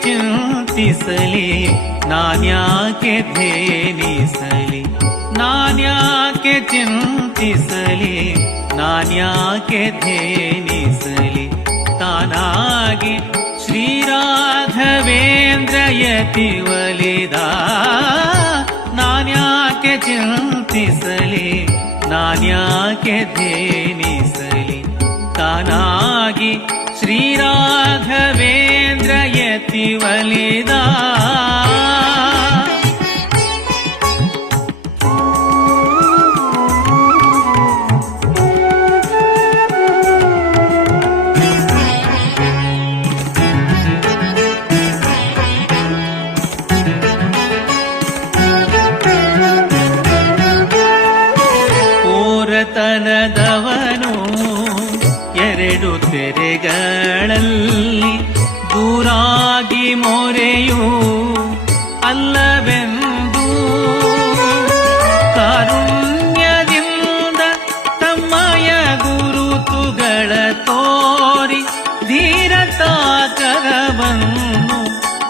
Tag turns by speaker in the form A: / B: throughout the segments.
A: ली नान्या केधे सली नान्याली नान्या केधली तनागी श्रीराघवेन्द्रयति वलिदा नान्या केचतिसली नान्या केधली तानागि శ్రీరాఘవేంద్ర వలిదా. ಎರಡು ತೆರೆಗಳಲ್ಲಿ ದೂರಾಗಿ ಮೊರೆಯು ಅಲ್ಲವೆಂದು ಕಾರುಣ್ಯದಿಂದ ತಮ್ಮಯ ಗುರುತುಗಳ ತೋರಿ ಧೀರತಾ ಕರವನ್ನು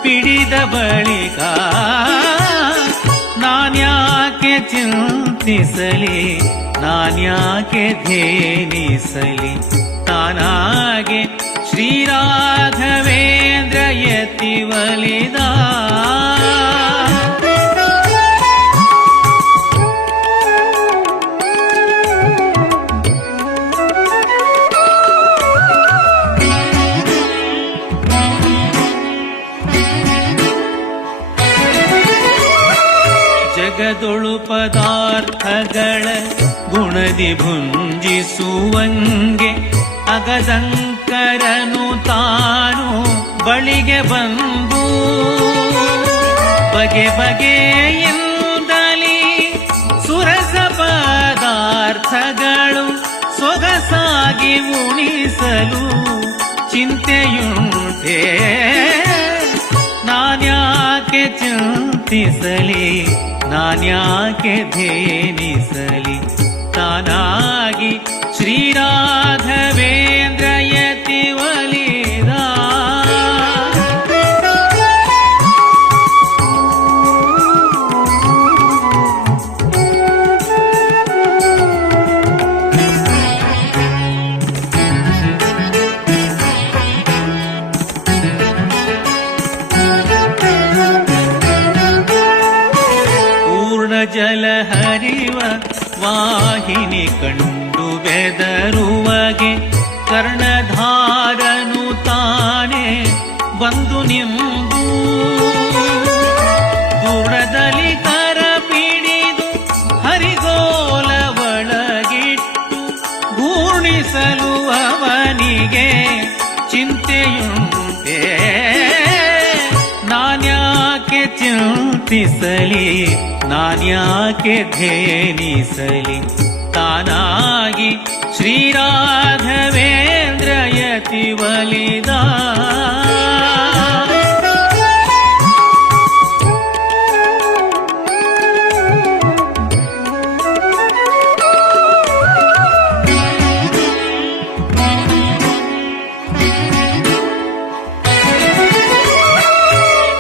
A: ಪಿಡಿದ ಬಳಿಕ ನಾನ್ಯಾಕೆ ಚಿಂತಿಸಲಿ ನಾನ್ಯಾಕೆ ಧೇನಿಸಲಿ ತಾನಾಗೆ ಶ್ರೀರಾಘವೇಂದ್ರ ಯತಿ ಒಲಿದ ಜಗದೊಳು ಪದಾರ್ಥಗಳ ಗುಣದಿ ಭುಂಜಿಸುವಂಗೆ ಅಗದಂಕರನು ತಾನು ಬಳಿಗೆ ಬಂದು ಬಗೆ ಬಗೆಯಿಂದಲಿ ಸುರಸ ಪದಾರ್ಥಗಳು ಸೊಗಸಾಗಿ ಉಣಿಸಲು ಚಿಂತೆಯುಂಟೆ. ನಾನ್ಯಾಕೆ ಚಿಂತಿಸಲಿ, ನಾನ್ಯಾಕೆ ಧೇನಿಸಲಿ ತಾನಾಗಿ श्रीराघवेन्द्रयति वलिदा। पूर्णजलहरिव वाहिनि कण्ठ। ಬೆದರುವಗೆ ಕರ್ಣಧಾರನು ತಾನೆ ಬಂದು ನಿಂಬು ದೂರದಲ್ಲಿ ಕರ ಪಿಡಿದು ಹರಿಗೋಲ ಒಳಗಿಟ್ಟು ಗೂಣಿಸಲು ಅವನಿಗೆ ಚಿಂತೆಯುಂಟೆ. ನಾನ್ಯಾಕೆ ಚಿಂತಿಸಲಿ, ನಾನ್ಯಾಕೆ ಧೇನಿಸಲಿ ತಾನಾಗಿ ಶ್ರೀರಾಘವೇಂದ್ರ ಯತಿ ಒಲಿದ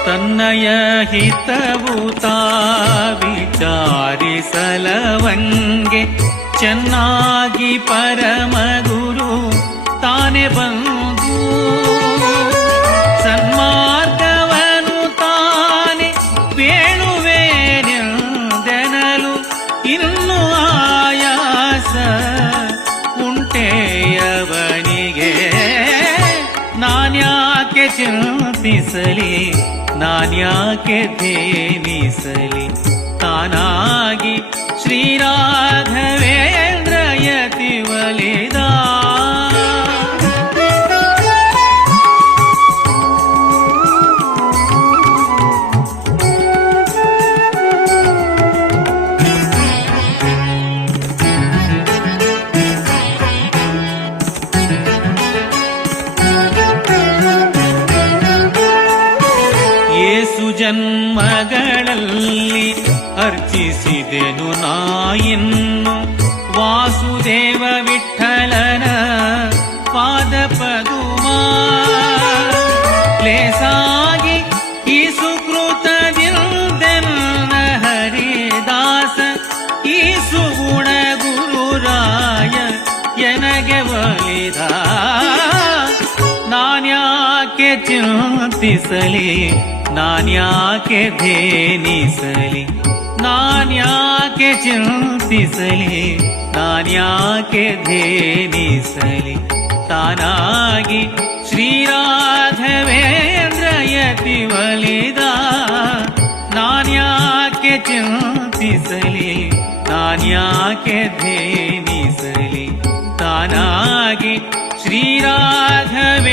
A: ತನ್ನಯ ಹಿತವು ತಾ ವಿಚಾರಿಸಲವಂಗೆ ಚೆನ್ನಾಗಿ ಪರಮಗುರು ತಾನೆ ಬಂದು ಸನ್ಮಾರ್ಗವನು ತಾನೆ ಬೇಳುವೇನೆಂದೆನಲು ಇನ್ನು ಆಯಾಸ ಉಂಟೆಯವನಿಗೆ ನಾನ್ಯಾಕೆ ಚಿಂತಿಸಲಿ ನಾನ್ಯಾಕೆ ಧೇನಿಸಲಿ ತಾನಾಗಿ ಶ್ರೀರಾಘವೇಂದ್ರ ಜನ್ಮಗಳಲ್ಲಿ ಅರ್ಚಿಸಿದೆನು ನಾಯಿನ್ನು. ವಾಸುದೇವ ವಿಠಲನ ಪಾದ ಪದುಮಾ ಲೇಸಾಗಿ ಈ ಸುಕೃತದಿಂದೆನ್ನ ಹರಿದಾಸ. ಈ ಸುಗುಣ ಗುರುರಾಯ, ಎನಗೆ ಒಲಿದ ನಾನ್ಯಾಕೆ ಚಿಂತಿಸಲಿ? ನಾನ್ಯಾಕೆ ಧೇನಿಸಲಿ ನಾನ್ಯಾಕೆ ಚಿಂತಿಸಲಿ? ನಾನ್ಯಾಕೆ ಧೇನಿಸಲಿ ತಾನಾಗಿ ಶ್ರೀರಾಘವೇಂದ್ರಯತಿ ಒಲಿದ. ನಾನ್ಯಾಕೆ ಚಿಂತಿಸಲಿ? ನಾನ್ಯಾಕೆ ಧೇನಿಸಲಿ ತಾನಾಗಿ ಶ್ರೀರಾಘವೇಂದ್ರಯತಿ